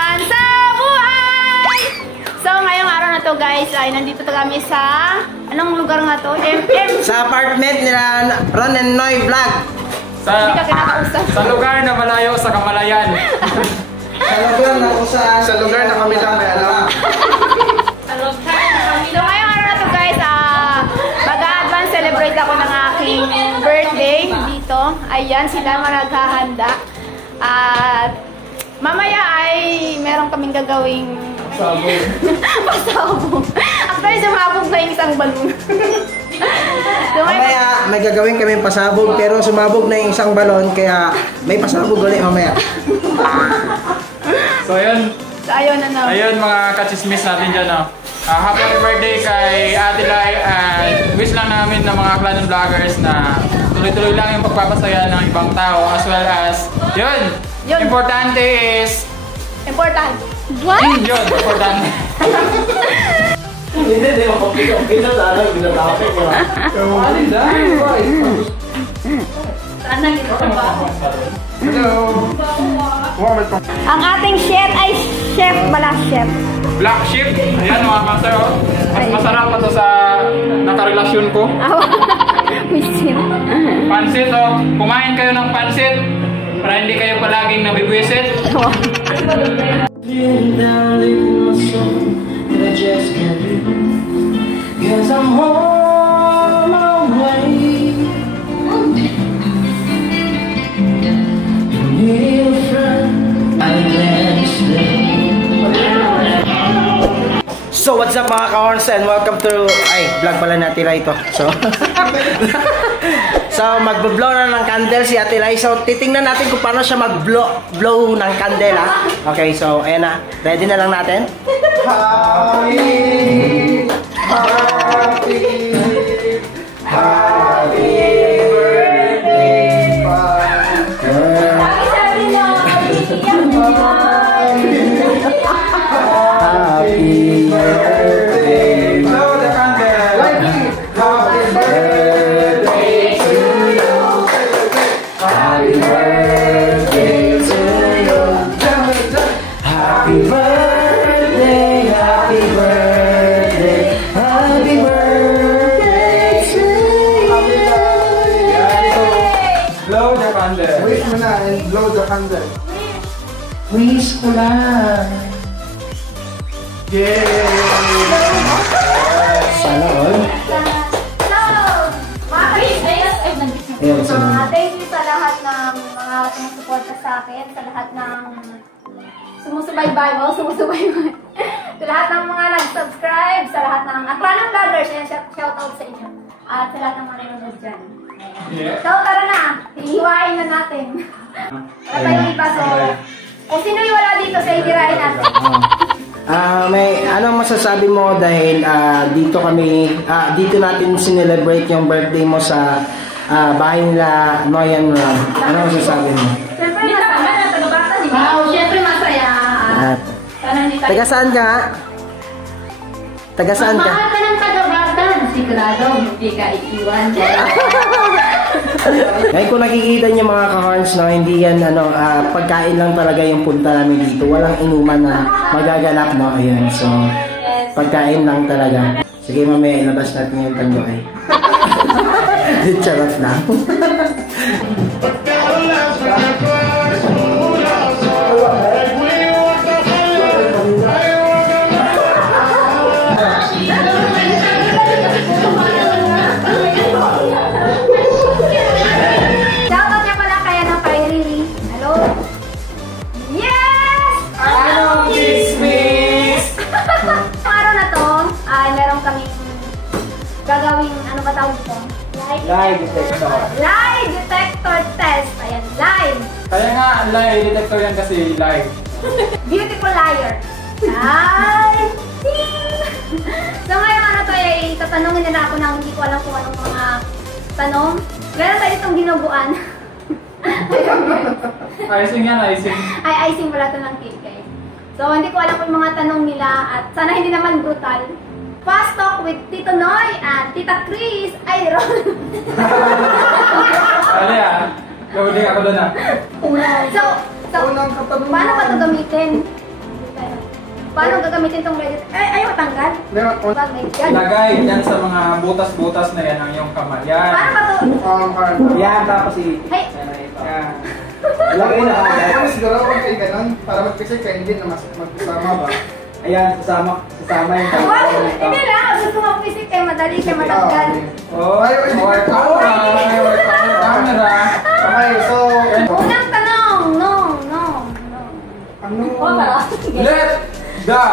Minsan sa buhay! So, ngayong araw na to guys, ay nandito to kami sa... Anong lugar nga to? Sa apartment nila Ron and Noy Vlog. Hindi ka kinakausap. Sa lugar na malayo sa kamalayan. Sa lugar na kami lang may alam. So, ngayong araw na to guys, mag-advance celebrate ako ng aking birthday dito. Ayan, sila naghahanda. At mamaya ay meron kaming gagawing pasabog. Pasabog. Actually, sumabog na yung isang balon. So, mamaya may gagawin kaming pasabog pero sumabog na yung isang balon kaya may pasabog ulit mamaya. So ayun. So ayun na. Ayun mga kachismis natin dyan. Happy birthday kay Ate Lai. Wish lang namin ng mga Clan Vloggers na tuloy-tuloy lang yung pagpapasaya ng ibang tao as well as yun. Importante is important. What? Yun, importante. Hindi, okay na sana yung binatapit ko. Alin dahil, boy? Sana gito ba? Hello. Ang ating chef ay chef bala chef. Black sheep. Ayan mga master. Mas masarap pa to sa nakarelasyon ko. Wisin. Pansit kumain kayo ng pansit para hindi kayo palaging nabibwisit. Cause I'm home away. Need a friend I can stay. So what's up mga ka-horns and welcome to vlog pala ni Ate Lai ito. So magbo-blow na ng candle si Ate Lai. So titingnan natin kung paano siya mag-blow ng candle ha. Okay, so ayan na. Ready na lang natin. Happy birthday. Happy birthday. Blow the candle. Happy birthday to you. Happy birthday to you. Happy birthday, happy birthday, happy birthday to you. Blow the candle. Wish mo na and blow the candle. Wish ko lang. Yay! Sana all. So, thank you sa lahat ng mga sumusuporta sa akin, sa lahat ng sumusubaybay, sa lahat ng mga nag-subscribe, sa lahat ng Clan Vloggers, and shoutout sa inyo. At sa lahat ng mga nanonood dyan. Yeah. So, tara na, hihiwain na natin. Wala tayong iba, so, kung sino yung wala dito, sa hihirain natin. May anong masasabi mo dahil dito natin sinelebrate yung birthday mo sa bahay nila Noy and Ron. Ano masasabi mo? Siyempre masaya. Siyempre masaya. Taga saan ka nga? Taga saan ka? Mahal ka ng taga-Batan. Sigurado, hindi ka iiwan. Ngayon kung nakikita niyo mga ka-horns, no, hindi yan pagkain lang talaga yung punta namin dito. Walang inuman na magaganap, no? Ayun, so pagkain lang talaga. Sige mamaya ilabas natin yung tandoy. Charot lang. Gagawing, ano ba tawag ito? Lie detector. Lie detector test. Ayan, live. Kaya nga, lie detector yan kasi live. Beautiful liar. Live. So ngayon ano to ay tatanungin nila ako ng hindi ko alam kung anong mga tanong. Meron tayo itong ginuguan. Icing yan, icing. Ay, icing wala ito ng cake guys. So hindi ko alam kung yung mga tanong nila at sana hindi naman brutal. Fast Talk with Tito Noy at Tita Chris ay Ron. Ano yan? Loading ako doon So, paano ba ito gamitin? Paano gagamitin tong ready? Ay, matanggal. Meron on. Pag may yan. Lagay yan sa mga butas-butas na yan ang iyong kamay. Yan. Paano ba to? Yan, tapos Ay, Yan. Lagay na Ay, agad. siguro kung kayo ganun, para magpisik ka, hindi na magkasama ba? Ayan, sasama yung wag! Hindi lang. Gusto mo pisik eh. Madali siya matanggal. Oh, Ay, hindi. work camera. Okay, so, Unang tanong. No. ano? Let the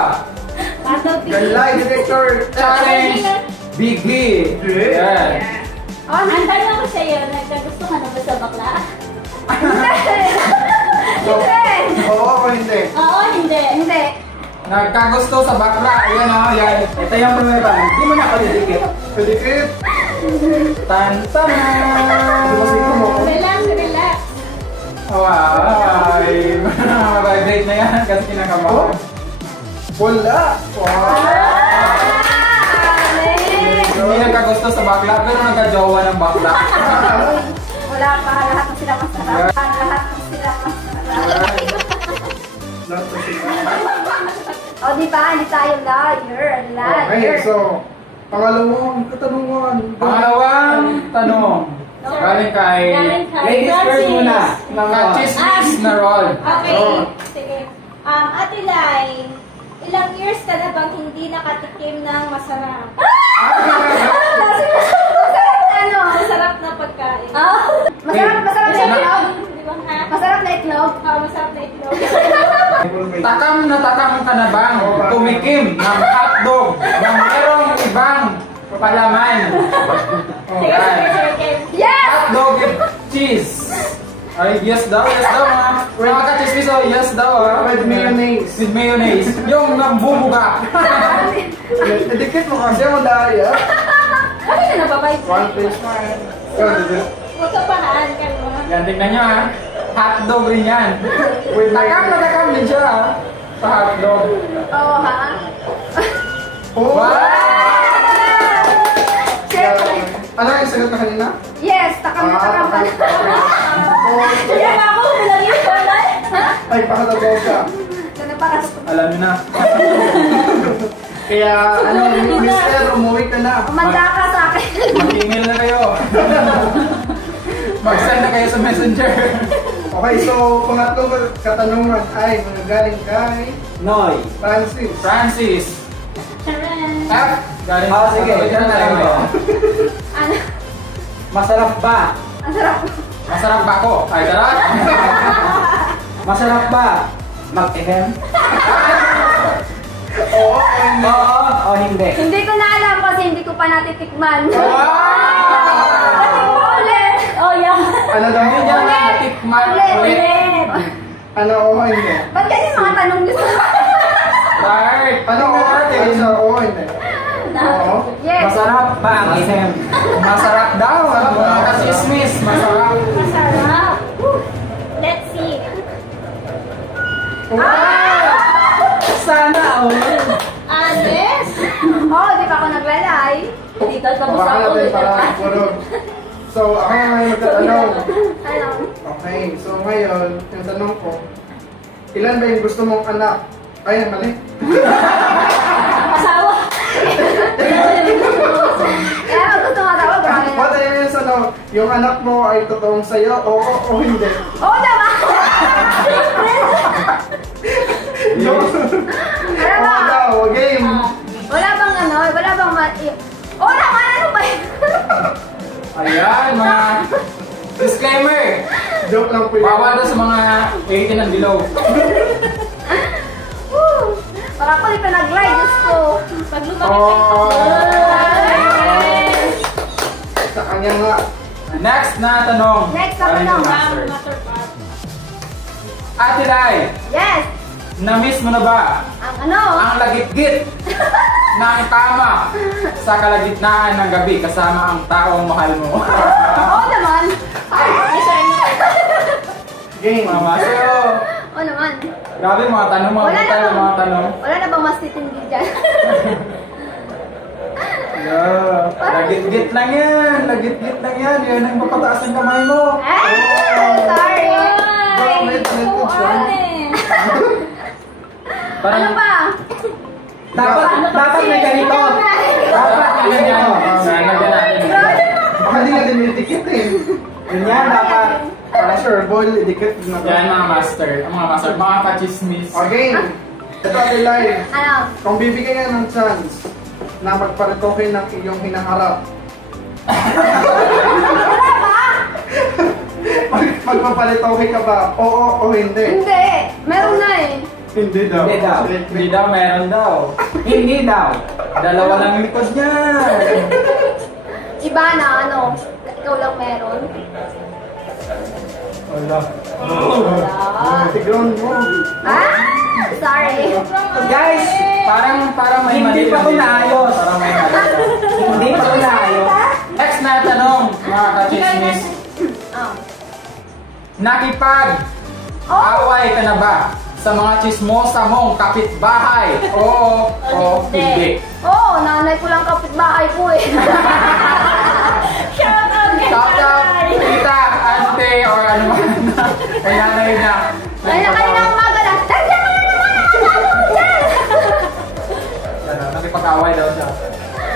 The lie detector challenge begin. Yan. Oh, Ang tanong ko sa'yo, nagkagusto ka na ba sa bakla? Hindi. Oo o hindi? Oo, hindi. Hindi. Nagkagusto sa bakla. Yan o, yan. Ito yung prueba. Hindi mo na ako didikit. Pedikit? Tan-tan! Relax. Wow! Vibrate na yan kasi kinakabahan. Wala! Hindi nagkagusto sa bakla pero nagka-jowa ng bakla. Wala pa. Lahat ng sila masarap. Not the same. O, di ba? Hindi tayo liar. Okay, so, pangalawang katanungan. Pangalawang tanong. Galing kay Ladies first muna. Kachismis na roll. Okay, Oo. sige. Ate Lai, ilang years ka na bang hindi nakatikim ng masarap? Ano? Masarap na pagkain. Masarap na itlog? Di ba ha? Masarap na itlog? Masarap na itlog. Takam ka na bang tumikim ng hotdog na mayroong ibang palaman? Oh, Sige, yan. sige. Yes! Hotdog with cheese. Ay, yes daw mga kachismis, oh, yes daw. With mayonnaise. With mayonnaise. Yung nambubuga. Pedikit mo kasi ang daya. Ano na nababay? One place man. Huwag ka pahaan ka mo. Yan, tingnan nyo ha. Hotdog rin yan. Takam din siya ha. Sa hotdog. Oo, ha? Oh! Wow! Siyempre. Ano yung sagot ka kanina? Yes, takam na takam ka. Yan ako, walang yun pala. Ay, pakalabaw ka. Ano pa kasi? Alam nyo na. Kaya, ano, mister, umuwi ka na. Umanda ka sa akin. Mag-email na kayo. Mag-send na kayo sa messenger. Okay, so, pangatlong katanungan ay managaling kay Noy. Francis. Francis. Charan. F. Galing Oh, sige. Dyan na tayo ngayon. Ano? Masarap ba? Ang sarap. Masarap ba ako? Ay, tara. Masarap ba? Mag-ehem? Oo, and Oo o hindi? Hindi ko na alam kasi hindi ko pa natitikman. Wow! Ulit! Oh, yeah. ano daw? Hindi niya natikman ulit. Ulit. Ano, oo, hindi. Ba't kasi mga tanong niyo sa... Start. Ano, oo, hindi. So, oo, hindi. Oo. Yes. Masarap ba ang ehem? Masarap daw. Mga kachismis. Masarap. Masarap. Let's see. Sana all. Yes. Oh, di pa ako naglalay. Dito, tapos Baka ako. natin para pulog. So, ako nga ngayon magtatanong. Ano? Okay, so ngayon, yung tanong ko, ilan ba yung gusto mong anak? Ay, mali. Asawa. Kaya gusto nga daw, grabe na. What is, ano, yung anak mo ay totoong sa'yo, oo o hindi? Oo naman! No. Ano ba? Oo daw, game. Wala bang ano? Wala bang Oo naman! Ano ba yun? Ayan, mga disclaimer. Joke lang po yun. Bawal na sa mga 18 and below. Woo! Baka ako dito nag-live, Diyos ko. Pag lumaki Sa kanya nga. Next na tanong. Next na Galing tanong. kay Ram, Master. master part. Ate Lai, Yes! na-miss mo na ba Ang ano? ang lagit-git ng kama sa kalagitnaan ng gabi kasama ang taong mahal mo? Oo naman! Game. Mama, so, Oo naman! grabe mga tanong, mga Wala na vital bang, mga tanong. wala na bang mas titindi dyan? Yeah. Lagit-git lang yan, lagit-git lang yan. Yan ang mapataas ng kamay mo. Sorry! Bakit? Ano ito siya? Ano pa? Dapat may ganito. Dapat may ganito. Lagyan natin. Baka di nga din may dikit eh. Ganyan, dapat. Para sure, ball, dikit na ba? Yan mga master. Ang mga master, mga kachismis. Okay. Ito Ate Lai. Ano? Kung bibigyan ka ng chance na magparitoke ng iyong hinaharap. Magpapalitoke ka ba? Oo o hindi? Hindi. Meron na eh. Hindi daw. Hindi daw. Hindi daw, meron daw. Hindi daw. Dalawa lang yung likod niya. Iba na ano? Ikaw lang meron? Wala. Wala. Tigron mo. Ah? Sorry. Guys, Parang may hindi mali pa lang ito dito. naayos. Parang may mali lang. Hindi pa ito naayos. Next na tanong, mga kachismis. Oh. Nakipag-away ka na ba sa mga chismosa mong kapitbahay? Oo o hindi? Oo, nanay ko lang kapitbahay ko eh. Shout out kay Shout out, Nanay. tita, ante, or ano man na. Kay nanay na. Ay, kanina umaga lang. Tagyan mo na naman ang ano ko dyan! Nakipag-away daw siya.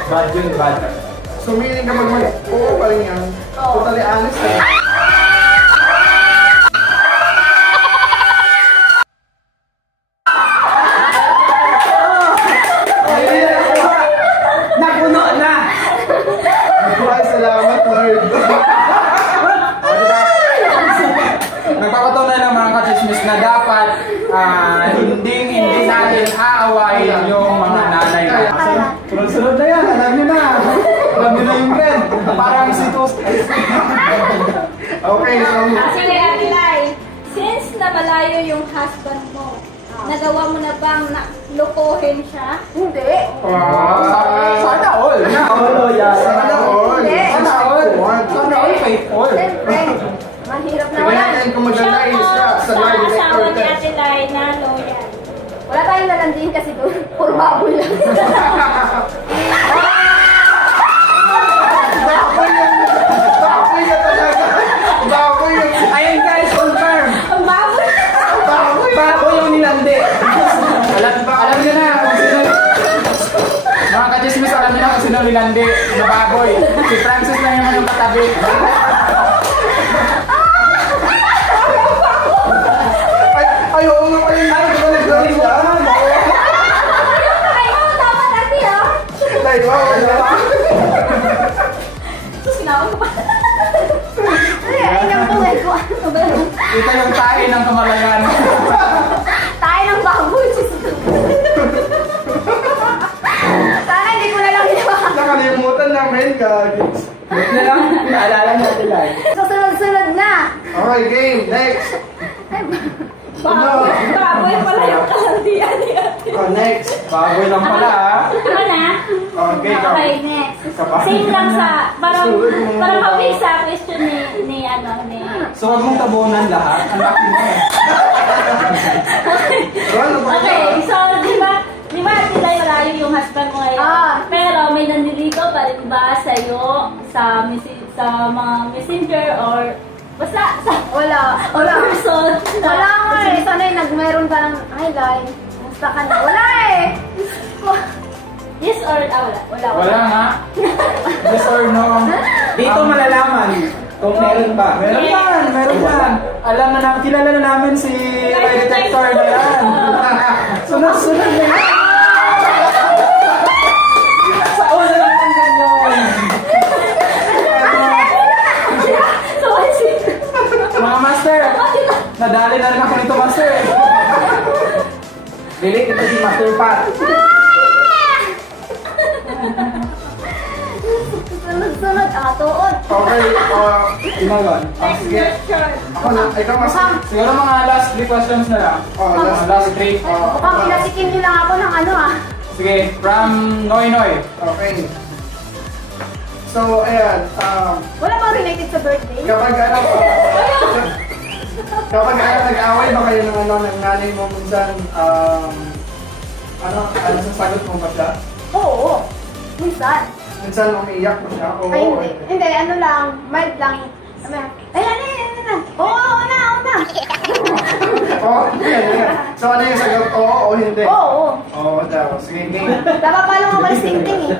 Bad yun, bad. Sumiling ka oo pa rin yan. Oo. Totally honest eh. Napuno na. Ay, salamat Lord. Nagpapatunay ng mga kachismis na dapat hindi natin aawayin yung mga nanay natin. Sunod na yan. Alam niyo na. Alam niyo na yung trend. Parang si Toast. Okay, so Sige, Ate Lai, since na malayo yung husband mo, nagawa mo na bang lokohin siya? Hindi. Sana all. Olo yan. sana all. Hindi. Sana all. Sana all faithful. Siyempre. Mahirap na Tignan wala. natin kung Shout maganda siya out sa sa Lord asawa ni Director. Ate Lai na loyal. Wala tayong lalandiin kasi doon. Puro baboy lang. Baboy na talaga. Baboy yung... Ayun guys, confirm. Ang baboy! Baboy! Baboy yung nilandi. Alam niyo na kung sino. Mga kachismis, alam niyo na kung sino nilandi na baboy. Si Francis lang naman yung katabi. Ay, oo nga pala yung nagagaling siya. Ay, oo, tama dati ah! Ay, wow, wala. Sus, sinawag ko pa. Ay, ang buhay ko. Ano ba yun? Ito yung tae ng kamalayan. Tayo ng baboy. Sana hindi ko na lang ginawa. Nakalimutan namin, guys. Wait na lang. Naalala natin lang. Susunod-sunod na. Okay, game. Next. Baboy pala yung kalandian ni Ate. Oh, next. Baboy lang pala ha. Ano na? Okay, go. Okay, next. Same lang sa, parang kami sa question ni So huwag mong tabunan lahat. Ang laki mo eh. Ano ba? Okay, so di ba Ate Lai, malayo yung husband mo ngayon. Ah. Pero may nanliligaw pa rin ba sa'yo sa mga messenger or basta sa Wala. Wala. person? Wala nga eh. Sanay nagmeron ka ng, ay, guys. Musta ka na? Wala eh. Yes or wala? Wala nga. Yes or no? Dito malalaman kung meron ba. Meron yan, meron yan. Alam na namin, kilala na namin si Lie Detector na yan. Sunod-sunod na yan. Sa una lang ang ganyan. So, Mga master, nadali na rin ako nito master. Relate ito si Master Pat. Sunod-sunod. Tuod. Okay, Inagon. next question. ako na. Ikaw mas... Siguro mga last 3 questions na lang. Oh, last. Last 3. Mukhang pinasikin nyo lang ako ng ano ah. Sige, from Noy Noy. Okay. So, ayan. Wala bang related sa birthday? Kapag ano... kapag nag-away ba kayo ng ng nanay mo minsan, ano sasagot mo ba siya? Oo. Minsan. Minsan umiiyak mo siya? Oo. Ay, hindi. Hindi, ano lang. Mild lang. Sabi, ay, ano. Oo, una. Oh, yan. So ano yung sagot? Oo o hindi? Oo. Oo daw. Sige, game. Dapat pala mo malis ting-ting eh.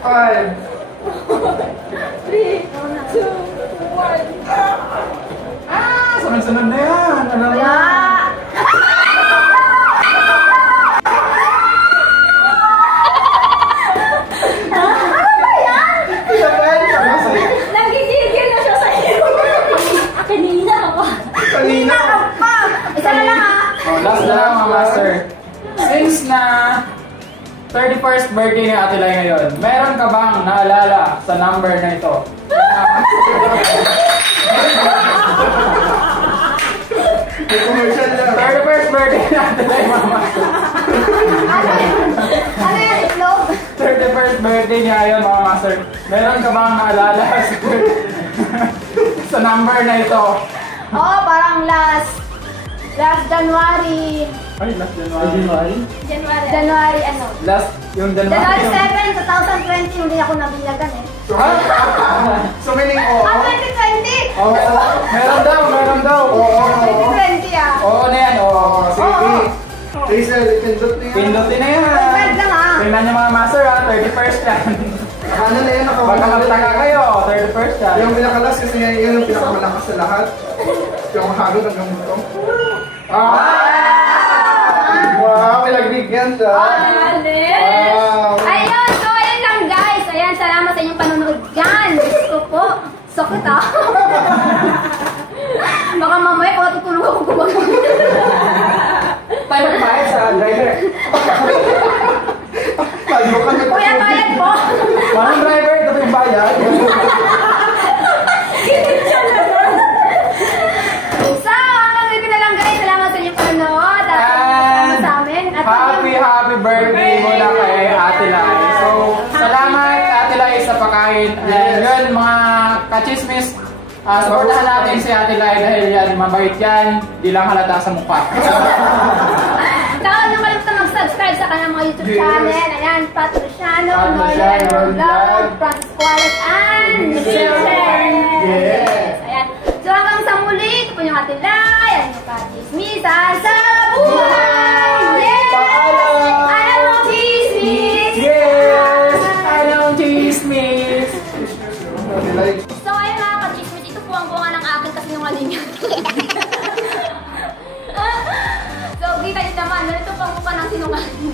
5. 3, 2, 1. Sunod-sunod na yan. Alam mo. Wala. Nagigigil na siya sa iyo. Kanina ka. Kanina. Isa na lang ha. Oh, last na lang mga master. Since na 31st birthday ni Ate Lai ngayon, meron ka bang naalala sa number na ito? May commercial lang. 31st birthday ni Ate Lai, mga master. Ano yan? Itlog? 31st birthday niya ngayon, mga master. Meron ka bang naalala sa number na ito? Oo, parang last January. Ay, last January. January ano? Last, yung January January. 7, 2020, hindi ako nabinyagan eh. So meaning oo. 2020! Oh, meron daw. Oo. 2020 ah. Oo na yan, oo. Sige. Hazel, ipindot niya. Pindutin na yan. Wait lang ah. Tingnan niyo mga master ha, 31st yan. Ano na yun? Baka magtaka kayo, 31st yan. Yung pinakalas kasi yun yung pinakamalakas sa lahat. Yung hagod hanggang muto. Wow, pinagbigyan siya. Wow. Ayun, so ayun lang guys. Ayan, salamat sa inyong panonood dyan. Diyos ko po. Sakit ah. Baka mamaya kung tutulog ako kumagawa. Tayo magbayad sa driver. Tayo ka na. Kuya, bayad po. Walang driver, ito yung bayad. So, hanggang dito na lang guys. Salamat sa inyong panonood. At And sa amin. At happy birthday muna kay Ate Lai. So, salamat Ate Lai sa pagkain. And yun, mga kachismis, supportahan natin si Ate Lai dahil yan, mabait yan, di lang halata sa mukha. Saka nyo kalimutan mag-subscribe sa kanyang mga YouTube Yes. channel. Ayan, Patriciano, Patriciano Nolan, Vlog, Francis Cualet, and Michelle. Yes. Ayan. So hanggang sa muli, ito po yung Ate Lai, ang yung Kachismisan sa buhay! Yes! Paalam! Alam mo, chismis! Yes! Anong chismis? So ayun mga kachismis, ito po ang bunga ng aking kasinungalingan. So, kita nyo naman, narito pang mukha ng sinungaling.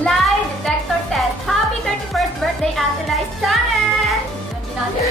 Lie detector test. Happy 31st birthday, Ate Lai's channel! Hindi natin.